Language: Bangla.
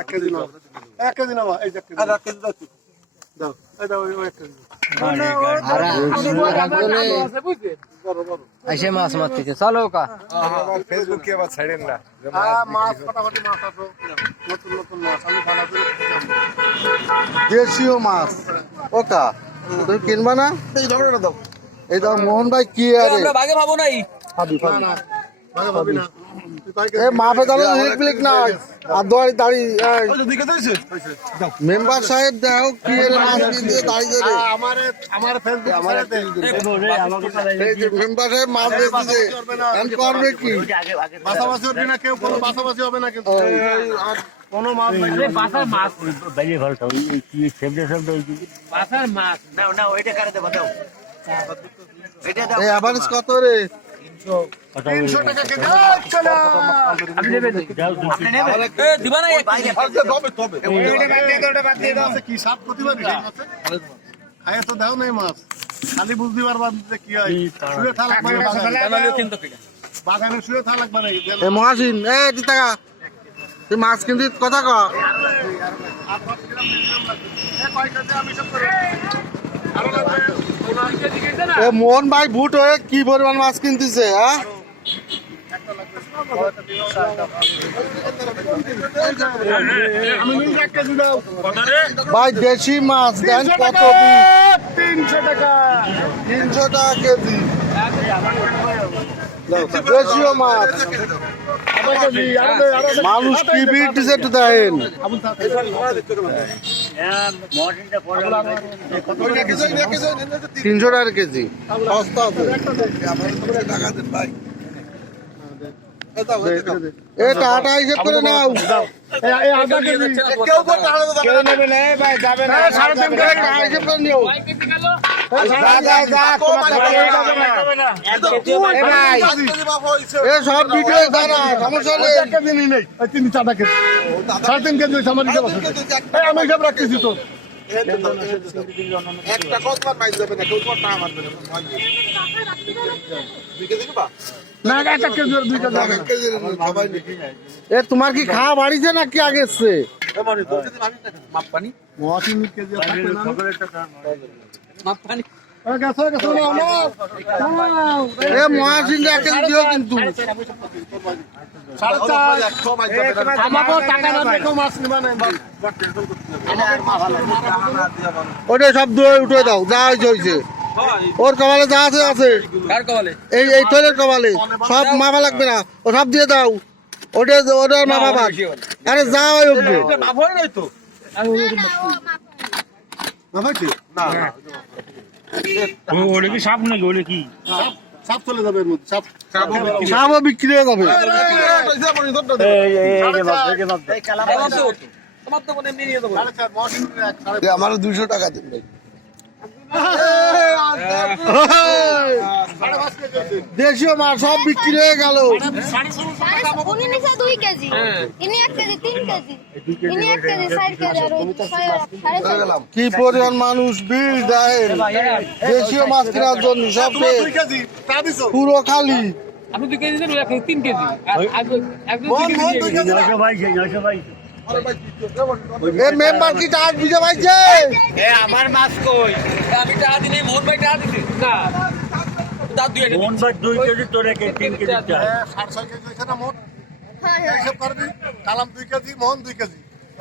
এক কেজি নাও। এক কেজি নাও এই এক কেজি আর এক কেজি দাও। দাও এই দাও এক কেজি। মাছ মারতেছে। চলো কা ফেসবুকে আবার ছাড়েন না। মাছ ফাটাফাটি মাছ আসো নতুন নতুন মাছ আমি ভালো দেশীয় মাছ। ওকা তুমি কিনবা না? এই ধরো দাও। এই দাও মোহন ভাই কি আরে? ভাগে ভাবো নাই। না ভাগে ভাবি না। এ কেজি দাঁড়ো হিক বিলিক না আর দাঁড়ি দাঁড়ি ওই তো দিকে দিয়েছে? মেম্বার সাহেব দাও কি এর মাছ কিনতে দাঁড়ি ধরে আমারে আমার ফেসবুক আমার মেম্বার সাহেব মাছ বেচতেছে এখন করবে কি? বাসাবাসি হবে না কেউ কোনো বাসাবাসি হবে না কিন্তু। এই, এই, আর কোনো মাছ নাই। বাসার মাছ বাইরে ভালো কি সেবটা সেবটা বাসার মাছ নাও নাও এটা কারে দেবো? দাও। এটা দাও এই অ্যাভারেজ কত রে? মাছে খালি শুয়ে থা লাগবে বাগানে। কিন্তু শুয়ে থা লাগবে না এ মহাসিন এ টাকা তুই মাছ কিনতে কথা কয় মোহন ভাই ভুট হয়ে কি পরিমাণ মাছ কিনতেছে হ্যাঁ? ভাই দেশি মাছ দেন কত তিনশো টাকা। তিনশো টাকা কেজি। দেশীয় মাছ। মানুষ কি বিটছে একটু দেখেন তিনশো টাকা কেজি। সস্তা আছে এ টাটা হিসেব করে নাও। এই, এই আধা কেজি। কেউ টাকা দাও কেউ নেবে না, এই ভাই, যাবে না, সাড়ে তিন টাকা হিসেব করে নিও। না। এ ভাই। এ সব ভিডিও সমস্যা নেই। এক কেজি নেই, এই তিন কেজি। সাড়ে তিন কেজি হয়েছে আমার হিসাব আমি হিসাব রাখতেছি তো একটা কতবার মাইজ যাবে না কেউ তোমার মারবে না দুই কেজি। এ তোমার কি খাওয়া বাড়িছে নাকি আগে? মাপ পানি। ওটা সব দুয়ে উঠে দাও যা হয়েছে ওর কপালে যা আছে আছে। এই এই তৈলের কপালে। সব মাপা লাগবে না। ও সব দিয়ে দাও। ওটা ওটা মাপা বাদ আরে যা হয় উঠবে মাপ হয় নাই তো ওলে কি সাপ নাকি ওলে কি সাপ- চলে যাবে এর মধ্যে, সাপ। সবও বিক্রি হয়ে যাবে মনে আমার দুশো টাকা দিন ভাই সাড়ে পাঁচ কেজি হয়েছে। দেশীয় মাছ সব বিক্রি হয়ে গেল। উনি নিছে দুই কেজি। ইনি এক কেজি তিন কেজি। ইনি এক কেজি চার কেজি আর ওই ছয়- সাড়ে ছয় কি পরিমাণ মানুষ বিল দেয়? দেশীয় মাছ কেনার জন্য সব? পুরো খালি। আপনি দুই কেজি তিন কেজি। আর এক- মোহন, মোহন, এ মেম্বার কি টাকা বুঝে পাইছে আমার মাছ কই আমি টাকা দিই মোহন ভাই টাকা দিছি না। দাঁত দুই ভাই দুই কেজি তোর কে তিন কেজি এ, সাড়ে ছয় কেজি না মোট? হ্যাঁ হিসাব করে দিই। কালাম দুই কেজি মোহন দুই কেজি